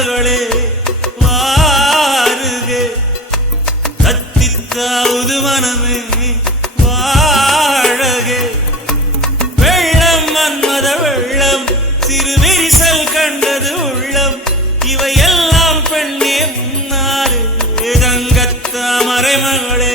மறைமகளே வாருகே கத்தித்தாவது மனமே வாழகே வெள்ளம் மன்மத வெள்ளம் சிறு விரிசல் கண்டது உள்ளம் இவையெல்லாம் பெண்ணே முன்னாலே தங்கத்தா மறைமகளே